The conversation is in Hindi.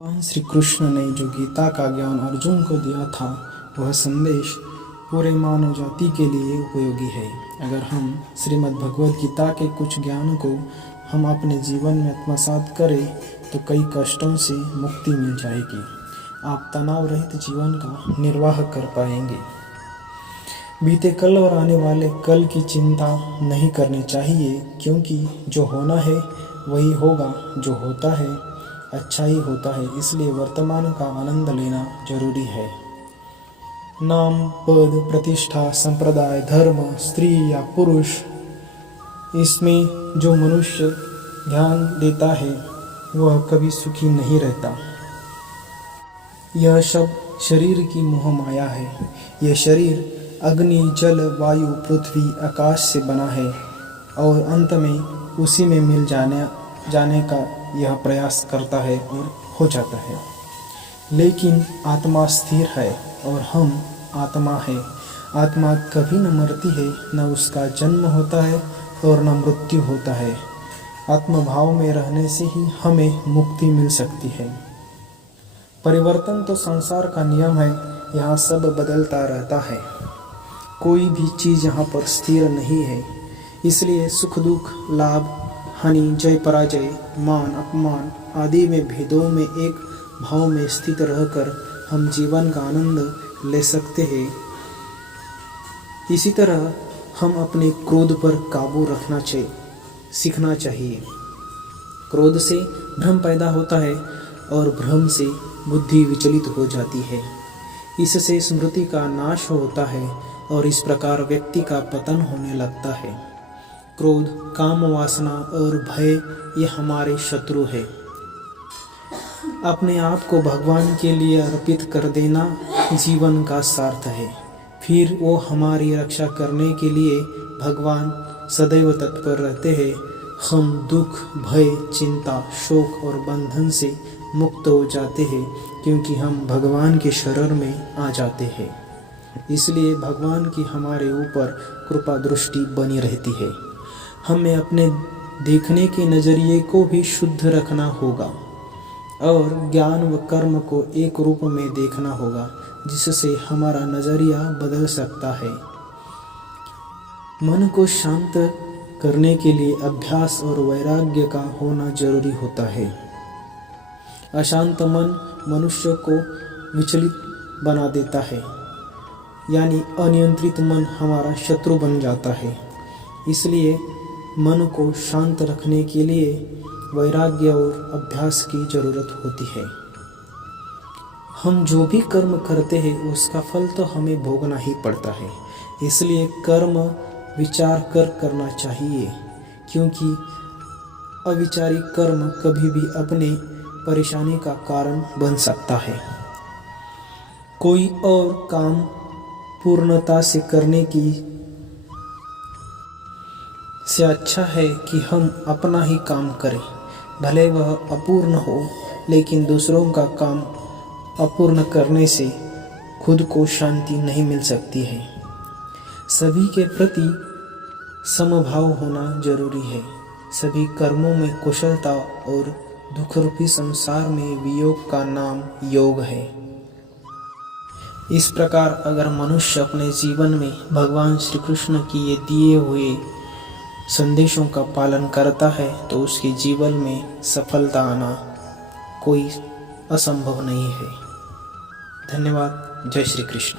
भगवान श्री कृष्ण ने जो गीता का ज्ञान अर्जुन को दिया था, वह संदेश पूरे मानव जाति के लिए उपयोगी है। अगर हम श्रीमद् भगवद गीता के कुछ ज्ञान को हम अपने जीवन में आत्मसात करें तो कई कष्टों से मुक्ति मिल जाएगी। आप तनाव रहित जीवन का निर्वाह कर पाएंगे। बीते कल और आने वाले कल की चिंता नहीं करनी चाहिए, क्योंकि जो होना है वही होगा, जो होता है अच्छा ही होता है। इसलिए वर्तमान का आनंद लेना जरूरी है। नाम, पद, प्रतिष्ठा, संप्रदाय, धर्म, स्त्री या पुरुष, इसमें जो मनुष्य ध्यान देता है वह कभी सुखी नहीं रहता। यह सब शरीर की मोह माया है। यह शरीर अग्नि, जल, वायु, पृथ्वी, आकाश से बना है और अंत में उसी में मिल जाने का यह प्रयास करता है और हो जाता है। लेकिन आत्मा स्थिर है और हम आत्मा है। आत्मा कभी न मरती है, न उसका जन्म होता है और न मृत्यु होता है। आत्मभाव में रहने से ही हमें मुक्ति मिल सकती है। परिवर्तन तो संसार का नियम है। यहाँ सब बदलता रहता है। कोई भी चीज़ यहाँ पर स्थिर नहीं है। इसलिए सुख दुख, लाभ हानि, जय पराजय, मान अपमान आदि में भेदों में एक भाव में स्थित रहकर हम जीवन का आनंद ले सकते हैं। इसी तरह हम अपने क्रोध पर काबू रखना सीखना चाहिए। क्रोध से भ्रम पैदा होता है और भ्रम से बुद्धि विचलित हो जाती है। इससे स्मृति का नाश होता है और इस प्रकार व्यक्ति का पतन होने लगता है। क्रोध, काम वासना और भय ये हमारे शत्रु है। अपने आप को भगवान के लिए अर्पित कर देना जीवन का सार्थ है। फिर वो हमारी रक्षा करने के लिए भगवान सदैव तत्पर रहते हैं। हम दुख, भय, चिंता, शोक और बंधन से मुक्त हो जाते हैं, क्योंकि हम भगवान के शरण में आ जाते हैं। इसलिए भगवान की हमारे ऊपर कृपा दृष्टि बनी रहती है। हमें अपने देखने के नज़रिए को भी शुद्ध रखना होगा और ज्ञान व कर्म को एक रूप में देखना होगा, जिससे हमारा नज़रिया बदल सकता है। मन को शांत करने के लिए अभ्यास और वैराग्य का होना जरूरी होता है। अशांत मन मनुष्य को विचलित बना देता है, यानी अनियंत्रित मन हमारा शत्रु बन जाता है। इसलिए मन को शांत रखने के लिए वैराग्य और अभ्यास की जरूरत होती है। हम जो भी कर्म करते हैं उसका फल तो हमें भोगना ही पड़ता है। इसलिए कर्म विचार कर करना चाहिए, क्योंकि अविचारी कर्म कभी भी अपने परेशानी का कारण बन सकता है। कोई और काम पूर्णता से करने से अच्छा है कि हम अपना ही काम करें, भले वह अपूर्ण हो, लेकिन दूसरों का काम अपूर्ण करने से खुद को शांति नहीं मिल सकती है। सभी के प्रति समभाव होना जरूरी है। सभी कर्मों में कुशलता और दुख रूपी संसार में वियोग का नाम योग है। इस प्रकार अगर मनुष्य अपने जीवन में भगवान श्री कृष्ण की ये दिए हुए संदेशों का पालन करता है तो उसके जीवन में सफलता आना कोई असंभव नहीं है। धन्यवाद। जय श्री कृष्ण।